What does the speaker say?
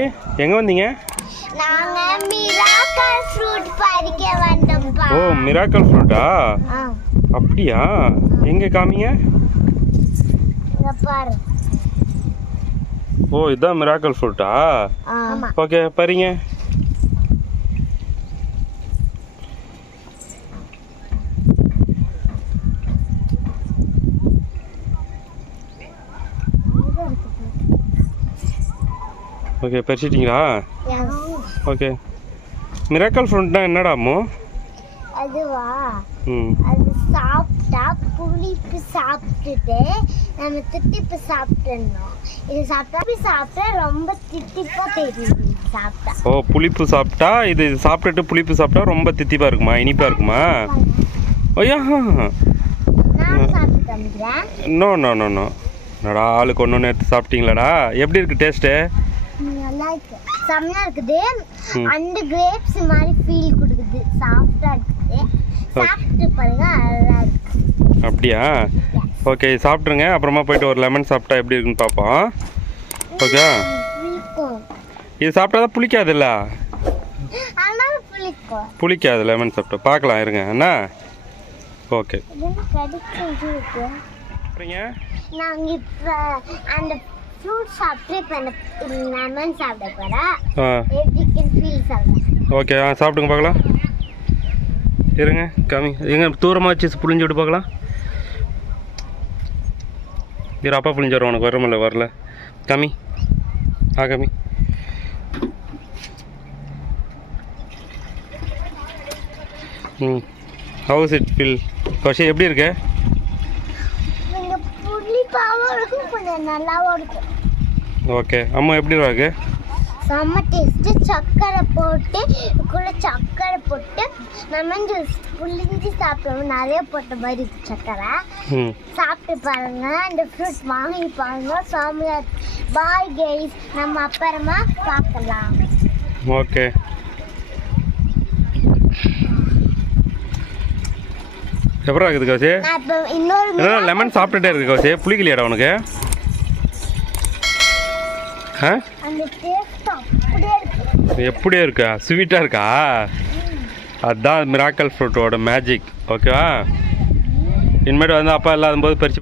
எங்கே வந்தீங்க? நாங்க மிராக்கல் ஃப்ரூட் பறிக்க வந்தோம்ப்பா. ஓ, மிராக்கல் ஃப்ரூட்டா? அப்படியா? எங்கே காமிங்க? இங்க பாரு. ஓ, இதுதான் மிராக்கல் ஃப்ரூட்டா? ஆமா. ஓகே, பறிங்க. ஓகே, பறிச்சிட்டிங்களா? ஓகே. மிராக்கல் ஃப்ரூட்னா என்னடா அம்மு? அதுவா? ம். அது சாப்பிட்டா புளிப்பு சாப்பிட்டுட்டு நம்ம தித்திப்பு சாப்பிட்டுடணும். இது சாப்பிட்டா ரொம்ப தித்திப்பா தெரியும் சாப்பிட்டா. ஓ, புளிப்பு சாப்பிட்டா இது சாப்பிட்டுட்டு புளிப்பு சாப்பிட்டா ரொம்ப தித்திப்பா இருக்குமா, இனிப்பா இருக்குமா? ஐயா, நான் சாப்பிட்டு காமிக்கிறேன். No no no no. என்னடா ஆளுக்கு ஒன்று எடுத்து சாப்பிட்டீங்களாடா? எப்படி இருக்கு டேஸ்ட்டு? நல்லா இருக்கு, செம்மையா இருக்குது. அந்த கிரேப்ஸ் மாதிரி ஃபீல் கொடுக்குது, சாஃப்டா இருக்குது. சாப்பிட்டு பாருங்க, நல்லா இருக்கு. அப்படியா? ஓகே, சாப்பிட்ருங்க. அப்புறமா போயிட்டு ஒரு லெமன் சாப்பிட்டா எப்படி இருக்குன்னு பார்ப்போம். ஓகே. புளிக்கும். இது சாப்பிட்டா தான் புளிக்காதுல்ல? ஆனாலும் புளிக்கும். புளிக்காது லெமன் சாப்பிட்டா. பார்க்கலாம் இருங்க என்ன. ஓகே. நாங்கள் இப்போ அந்த ஃப்ரூட் சாப்பிட்டு இப்போ அந்த லெமன் சாப்பிட போகிறேன். எப்படி ஃபீல் சாப்பிடுறேன். ஓகே, சாப்பிடுங்க பார்க்கலாம். இருங்க காமி, எங்க தூரமாக வச்சு புளிஞ்சு விட்டு பார்க்கலாம். இரு, அப்பா புளிஞ்சு வரும். உனக்கு வரமில்ல? வரல காமி. காமி. How's it feel Koushi? எப்படி இருக்கு? புளிப்பாகவும் இருக்கும், கொஞ்சம் நல்லாவும் இருக்கும். ஓகே, அம்மா எப்படி இருக்கு? செம்ம டேஸ்ட்டு. சர்க்கரை போட்டு சர்க்கரை போட்டு லெமன் ஜூஸ் புளிஞ்சு சாப்பிடுவோம். நிறைய போட்ட மாதிரி இருக்கு சர்க்கரை. சாப்பிட்டு பாருங்க, இந்த ஃப்ரூட் வாங்கி பாருங்க. செம்மையா இருக்கு. பாய் கைஸ், நம்ம அப்புறமா பார்க்கலாம். ஓகே. எப்படா இருக்குது கௌசி? இன்னொரு லெமன் சாப்பிட்டுட்டே இருக்கு கௌசி. புளிக்கலையாடா உனக்கு? எப்படியே இருக்கா? ஸ்வீட்டாக இருக்கா? அதுதான் மிராக்கல் ஃப்ரூட்டோட மேஜிக். ஓகேவா? இனிமேட்டு வந்து அப்பா இல்லாத போது பறிச்சு